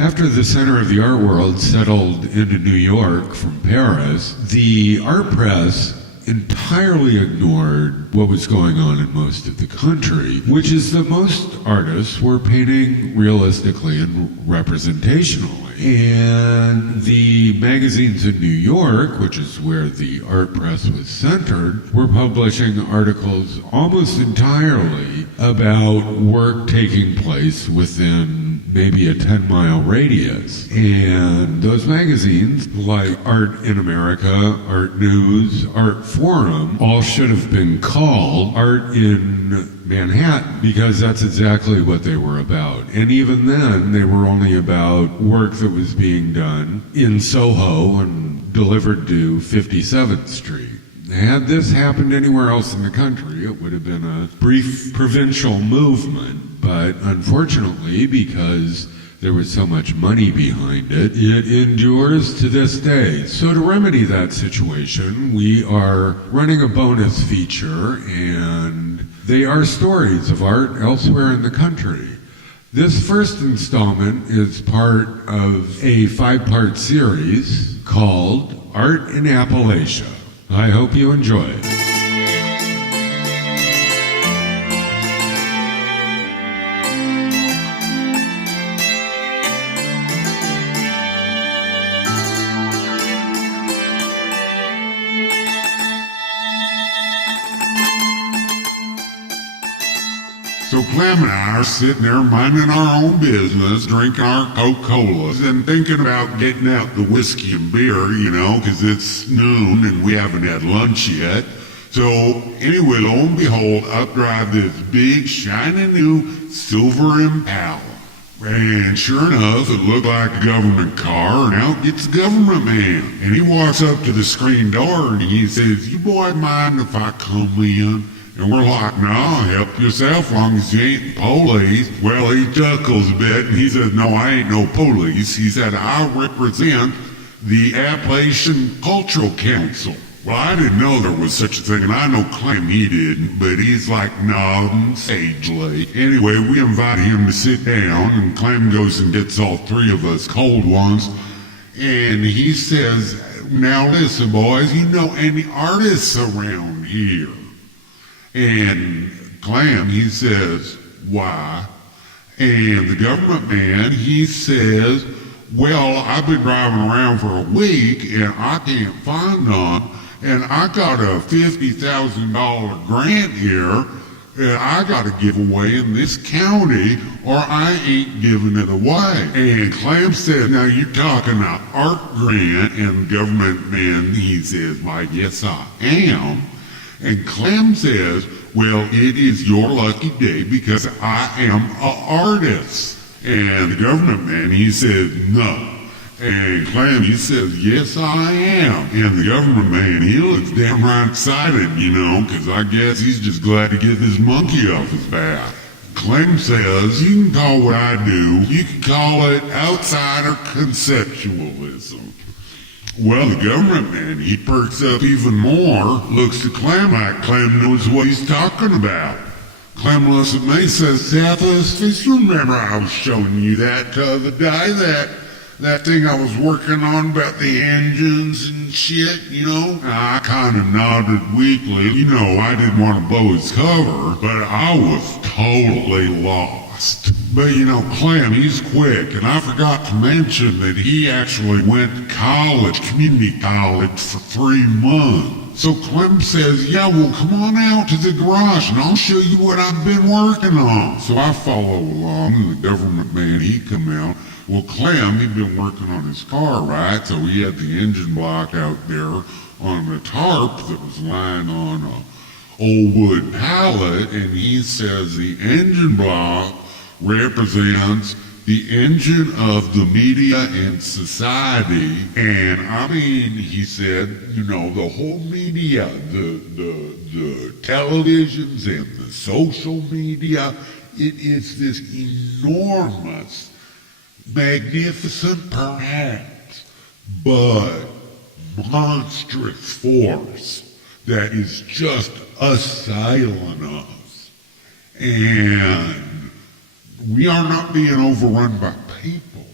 After the center of the art world settled into New York from Paris, the art press entirely ignored what was going on in most of the country, which is that most artists were painting realistically and representationally. And the magazines in New York, which is where the art press was centered, were publishing articles almost entirely about work taking place within maybe a 10-mile radius. And those magazines, like Art in America, Art News, Art Forum, all should have been called Art in Manhattan, because that's exactly what they were about. And even then, they were only about work that was being done in Soho and delivered to 57th Street. Had this happened anywhere else in the country, it would have been a brief provincial movement, but unfortunately, because there was so much money behind it, it endures to this day. So to remedy that situation, we are running a bonus feature, and they are stories of art elsewhere in the country. This first installment is part of a 5-part series called Art in Appalachia. I hope you enjoy it. So Clem and I are sitting there minding our own business, drinking our Coca-Colas, and thinking about getting out the whiskey and beer, because it's noon and we haven't had lunch yet. So anyway, lo and behold, up drive this big, shiny new silver Impala. And sure enough, it looked like a government car, and out gets the government man. And he walks up to the screen door and he says, "You boy mind if I come in?" And we're like, "No, help yourself, long as you ain't police." Well, he chuckles a bit and he says, "No, I ain't no police." He said, "I represent the Appalachian Cultural Council." Well, I didn't know there was such a thing, and I know Clem he didn't, but he's like nodding sagely. Anyway, we invite him to sit down, and Clem goes and gets all three of us cold ones, and he says, "Now listen, boys, you know any artists around here?" And Clem, he says, "Why?" And the government man, he says, "Well, I've been driving around for a week and I can't find none, and I got a $50,000 grant here that I got to give away in this county, or I ain't giving it away." And Clem said, "Now you're talking an art grant," and the government man, he says, "Why, yes I am." And Clem says, "Well, it is your lucky day because I am an artist." And the government man, he says, "No." And Clem, he says, "Yes, I am." And the government man, he looks damn right excited, because I guess he's just glad to get this monkey off his back. Clem says, "You can call what I do, you can call it outsider conceptualism." Well, the government man, he perks up even more, looks to Clem like Clem knows what he's talking about. Clem looks at me, says, "Cephas, you remember I was showing you that the other day, that thing I was working on about the engines and shit, I kind of nodded weakly. I didn't want to blow his cover, but I was totally lost. But Clem, he's quick, and I forgot to mention that he actually went to college, community college, for 3 months. So Clem says, "Yeah, well, come on out to the garage and I'll show you what I've been working on." So I follow along, and the government man, he come out. Well, Clem, he'd been working on his car, right? So he had the engine block out there on a tarp that was lying on a old wood pallet, and he says the engine block represents the engine of the media and society. And I mean, he said, the whole media, the televisions and the social media, it is this enormous, magnificent perhaps, but monstrous force that is just assailing us. And we are not being overrun by people.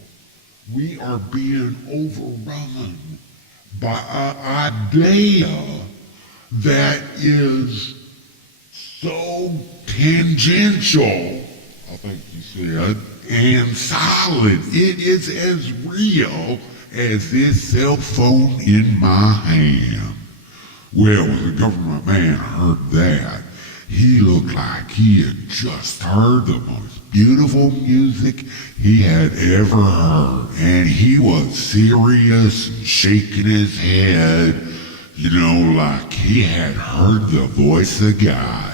We are being overrun by an idea that is so tangential, I think you said, and solid. It is as real as this cell phone in my hand. Well, the government man heard that. He looked like he had just heard the most beautiful music he had ever heard. And he was serious and shaking his head, like he had heard the voice of God.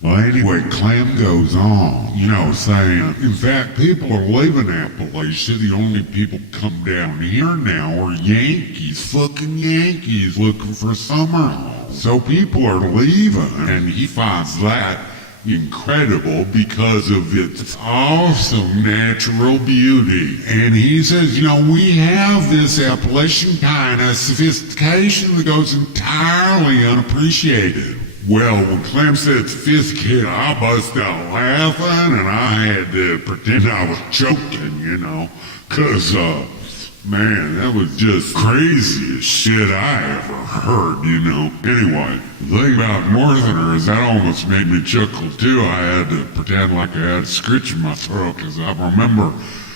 Well, anyway, Clem goes on, saying, in fact, people are leaving Appalachia. The only people come down here now are Yankees, fucking Yankees, looking for summer homes. So people are leaving, and he finds that incredible because of its awesome natural beauty. And he says, we have this Appalachian kind of sophistication that goes entirely unappreciated. Well, when Clem said sophisticated, I bust out laughing, and I had to pretend I was choking, cause, man, that was just craziest shit I ever heard, Anyway, the thing about Northerners, that almost made me chuckle too. I had to pretend like I had a scritch in my throat, cause I remember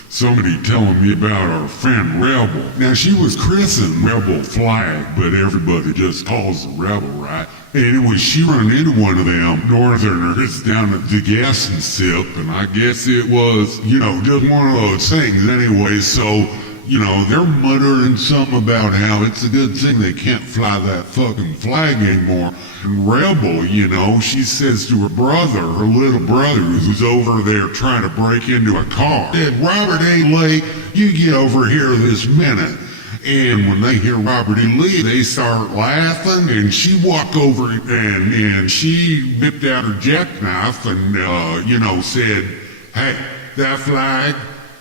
somebody telling me about our friend Rebel. Now, she was christened Rebel Flag, but everybody just calls her Rebel, right? Anyway, she run into one of them Northerners down at the gas and sip, and I guess it was, just one of those things anyway. So, they're muttering something about how it's a good thing they can't fly that fucking flag anymore. And Rebel, she says to her brother, her little brother, who's over there trying to break into a car, said, Robert A. Lee, you get over here this minute. And when they hear Robert E. Lee, they start laughing, and she walked over and she whipped out her jackknife and, said, hey, that flag,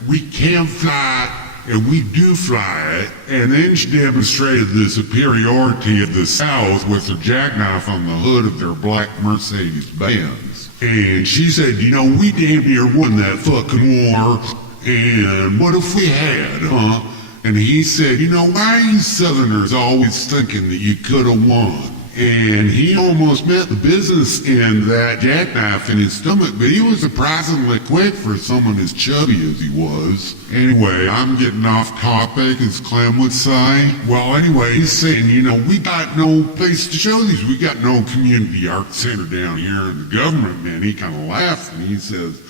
we can fly it, and we do fly it. And then she demonstrated the superiority of the South with her jackknife on the hood of their black Mercedes-Benz. And she said, we damn near won that fucking war, and what if we had, huh? And he said, why are you Southerners always thinking that you could have won? And he almost met the business end that jackknife in his stomach, but he was surprisingly quick for someone as chubby as he was. Anyway, I'm getting off topic, as Clem would say. Well, anyway, he's saying, we got no place to show these. We got no community art center down here. And the government man, he kind of laughs and he says,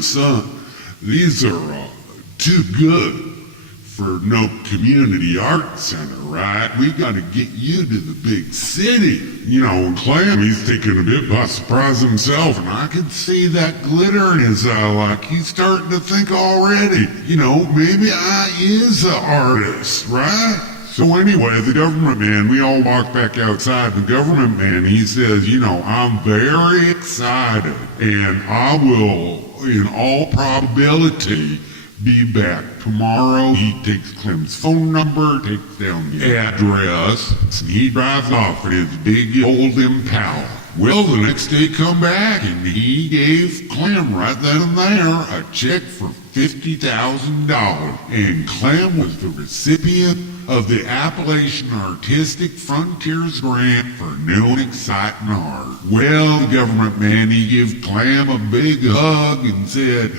son, these are too good for no community art center, right? We gotta get you to the big city. And Clem, he's taken a bit by surprise himself, and I could see that glitter in his eye, like he's starting to think already, maybe I is an artist, right? So anyway, the government man, we all walk back outside. The government man, he says, I'm very excited, and I will, in all probability, be back tomorrow. He takes Clem's phone number, takes down the address, and he drives off in his big old Impala. Well, the next day come back, and he gave Clem right then and there a check for $50,000. And Clem was the recipient of the Appalachian Artistic Frontiers Grant for new and exciting art. Well, the government man, he gave Clem a big hug and said,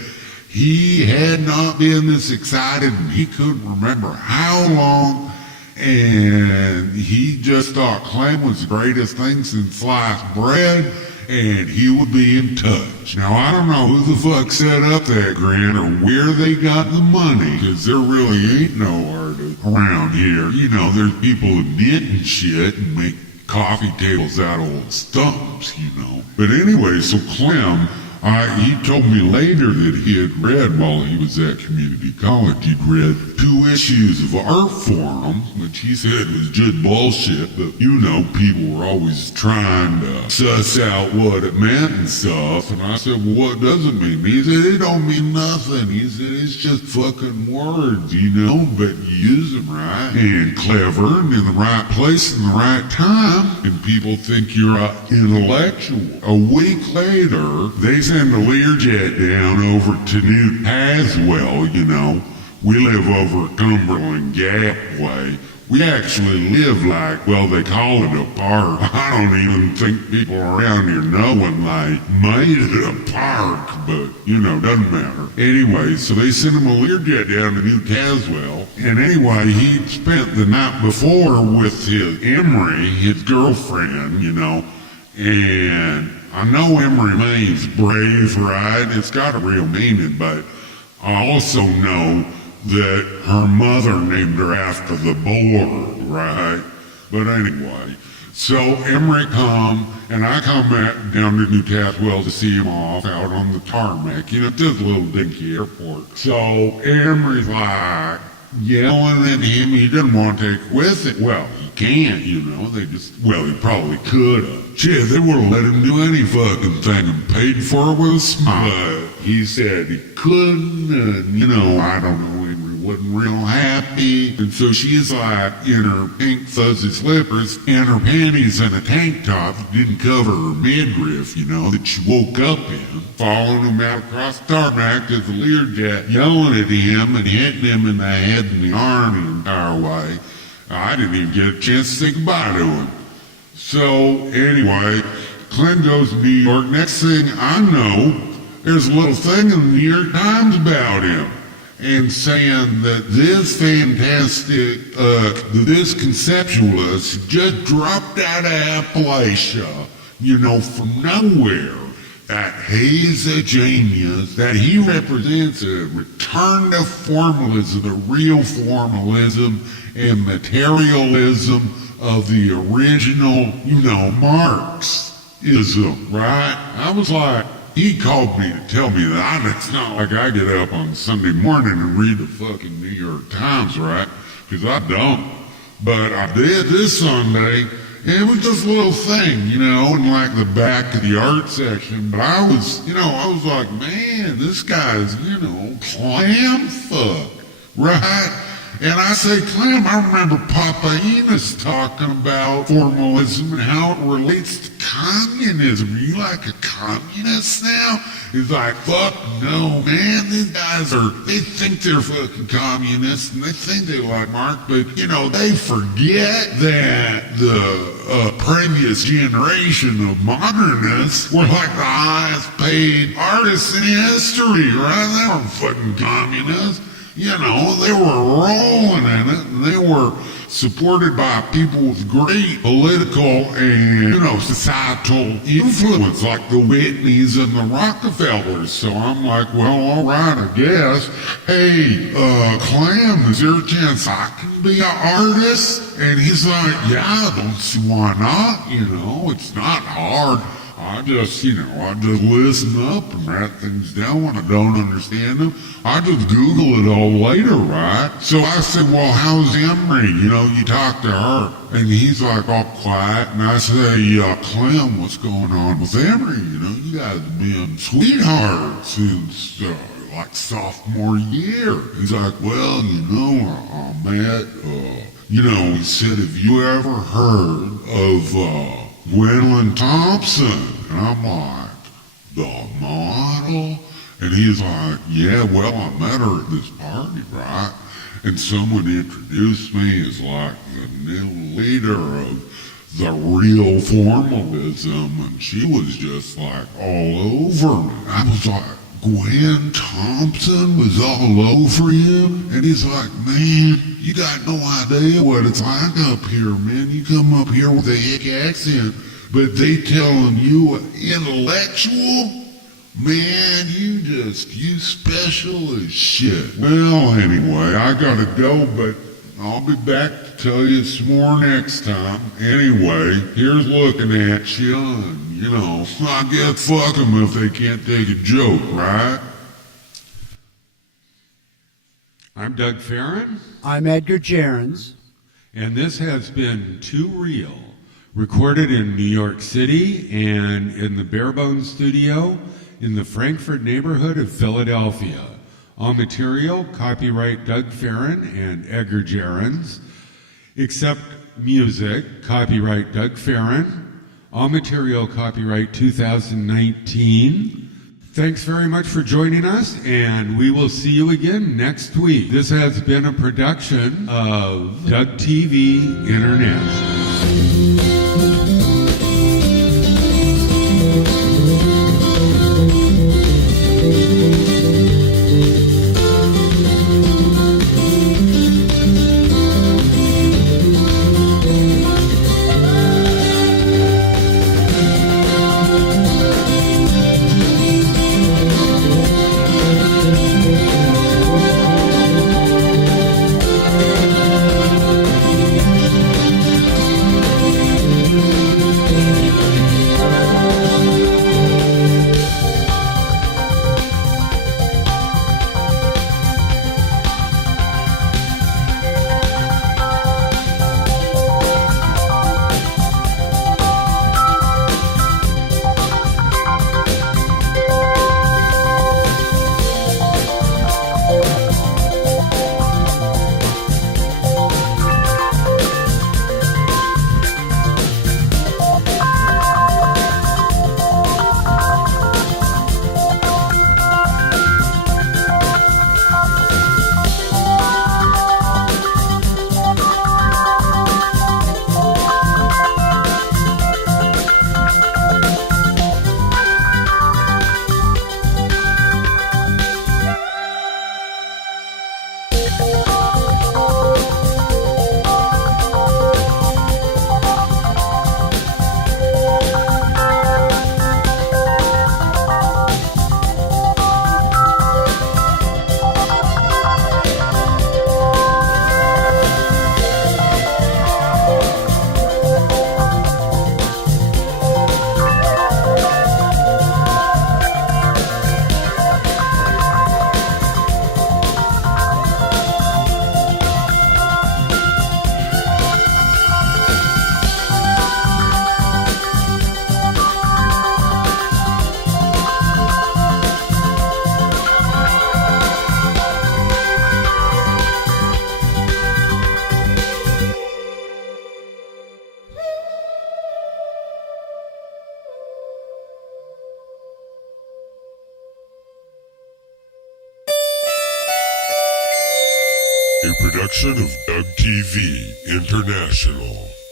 he had not been this excited, and he couldn't remember how long, and he just thought Clem was the greatest thing since sliced bread, and he would be in touch. Now, I don't know who the fuck set up that grant or where they got the money, because there really ain't no artists around here. There's people who knit and shit and make coffee tables out of old stumps, But anyway, so Clem, he told me later that he had read while he was at community college, he'd read 2 issues of Art Forum, which he said was just bullshit, but people were always trying to suss out what it meant and stuff. And I said, well, what does it mean? He said, it don't mean nothing. He said, it's just fucking words, but you use them right and clever and in the right place in the right time, and people think you're intellectual. A week later, they send a Learjet down over to New Haswell, we live over Cumberland Gap way. We actually live like, well, they call it a park. I don't even think people around here know when they made it a park, but, doesn't matter. Anyway, so they sent him a Learjet down to New Caswell, and anyway, he spent the night before with his Emery, his girlfriend, and I know Emery means brave, right? It's got a real meaning, but I also know that her mother named her after the board, right? But anyway, so Emery come, and I come back down to New Caswell to see him off out on the tarmac, just a little dinky airport. So Emery's like yelling at him, he didn't want to take with it. Well, he can't, he probably could have. Shit, they would have let him do any fucking thing and paid for it with a smile. But he said he couldn't, and, I don't know, wasn't real happy, and so she's like in her pink fuzzy slippers and her panties and a tank top that didn't cover her midriff, that she woke up in, following him out across the tarmac to the Learjet, yelling at him and hitting him in the head and the arm the entire way. I didn't even get a chance to say goodbye to him. So anyway, Clint goes to New York. Next thing I know, there's a little thing in the New York Times about him, and saying that this fantastic, this conceptualist just dropped out of Appalachia, from nowhere, that he's a genius, that he represents a return to formalism, the real formalism and materialism of the original, Marxism, right? I was like, he called me to tell me that. It's not like I get up on Sunday morning and read the fucking New York Times, right? Because I don't. But I did this Sunday, and it was just a little thing, in like the back of the art section. But I was like, man, this guy's, clam fuck, right? And I say, Clem, I remember Papa Enos talking about formalism and how it relates to communism. Are you like a communist now? He's like, fuck no, man. These guys they think they're fucking communists and they think they like Marx, but, they forget that the previous generation of modernists were like the highest paid artists in history, right? They were fucking communists. They were rolling in it, and they were supported by people with great political and, societal influence, like the Whitneys and the Rockefellers. So I'm like, well, all right, I guess. Hey, Clam, is there a chance I can be an artist? And he's like, yeah, I don't see why not. It's not hard. I just listen up and write things down when I don't understand them. I just Google it all later, right? So I said, well, how's Emery? You talk to her. And he's like all quiet. And I say, Clem, what's going on with Emery? You guys have been sweethearts since, like sophomore year. He's like, well, I met, he said, have you ever heard of, Gwendolyn Thompson? And I'm like, the model? And he's like, yeah, well, I met her at this party, right? And someone introduced me as like the new leader of the real formalism, and she was just like all over me. I was like, Gwen Thompson was all over him? And he's like, man, you got no idea what it's like up here, man. You come up here with a hick accent, but they telling you intellectual? Man, you special as shit. Well, anyway, I gotta go, but I'll be back to tell you some more next time. Anyway, here's looking at you, and, I guess fuck them if they can't take a joke, right? I'm Doug Farron. I'm Edgar Gerens. And this has been Too Real, recorded in New York City and in the Barebone Studio in the Frankfurt neighborhood of Philadelphia. All material, copyright Doug Farron and Edgar Gerens. Except music, copyright Doug Farron. All material, copyright 2019. Thanks very much for joining us, and we will see you again next week. This has been a production of Doug TV International. A production of Doug TV International.